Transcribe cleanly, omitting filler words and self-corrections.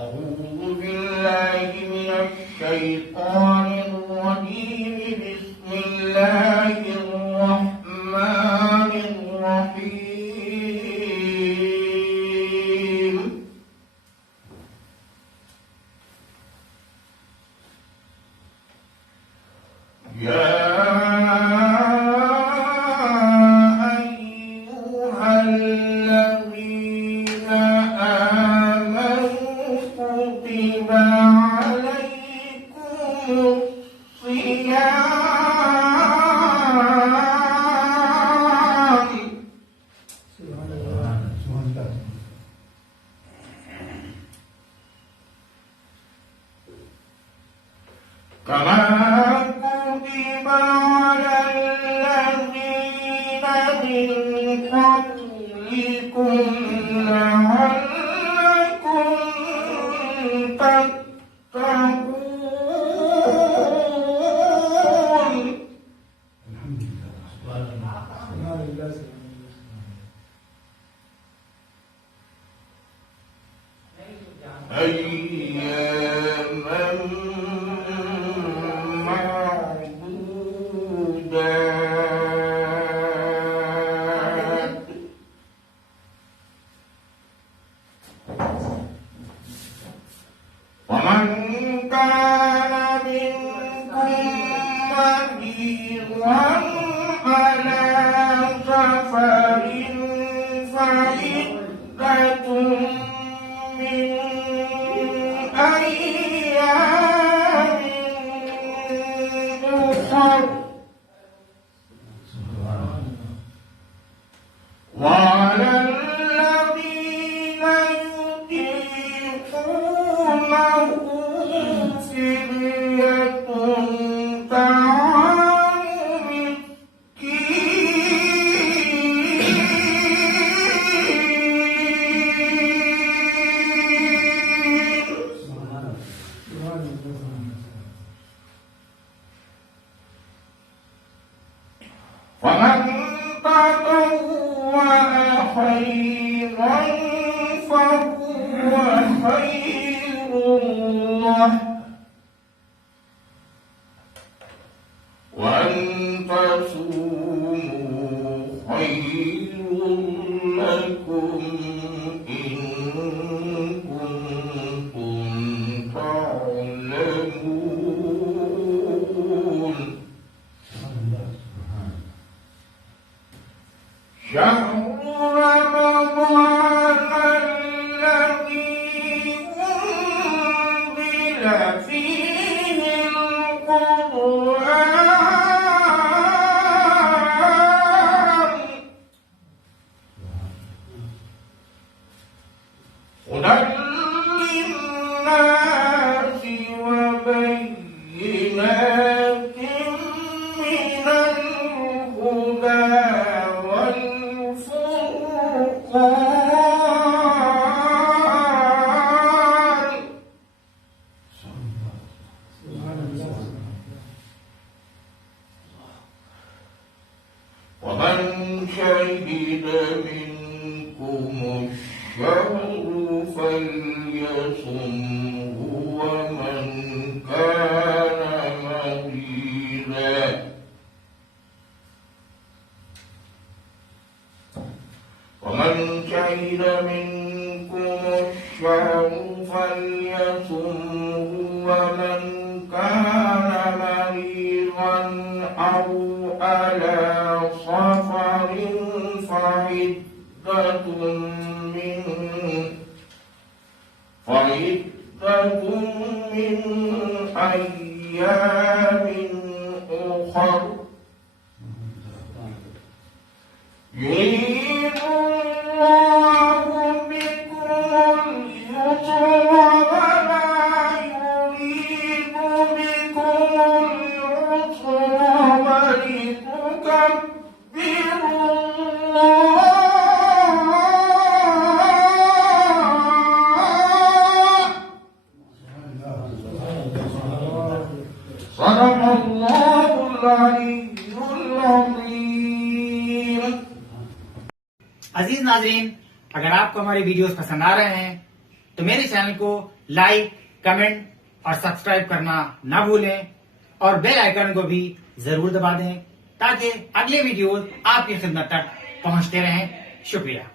أعوذ بالله من الشيطان الرجيم. بسم الله الرحمن الرحيم. يا أيها الذين آمنوا كتب عليكم الصيام كما كتب على الذين من قبلكم لعلكم تتقون. أياما معدودات. ومن كان منكم مريضا على سفر فعدة من أيام أخر. وعلى الذين يطيقونه فدية طعام ومن تطوع خيرا فهو خير له، وأن تصوموا خير لكم إن كنتم تعلمون. شهر رمضان الذي أنزل فيه القرآن هدى للناس وبينات من الهدى والفرقان. ومن شهد منكم الشهر فليصمه، ومن كان مريضا منكم الشهر فليصمه، ومن كان مريضا أو على سفر فعدة من أيام أخر. يريد الله بكم اليسر ولا يريد بكم العسر ولتكبروا الله. صدق الله العلي العظيم. अजीज नाजरीन, अगर आपको हमारे वीडियोस पसंद आ रहे हैं तो मेरे चैनल को लाइक, कमेंट और सब्सक्राइब करना ना भूलें और बेल आइकन को भी जरूर दबा दें ताकि अगले वीडियोस आपकी खिदमत तक पहुंचते रहें। शुक्रिया।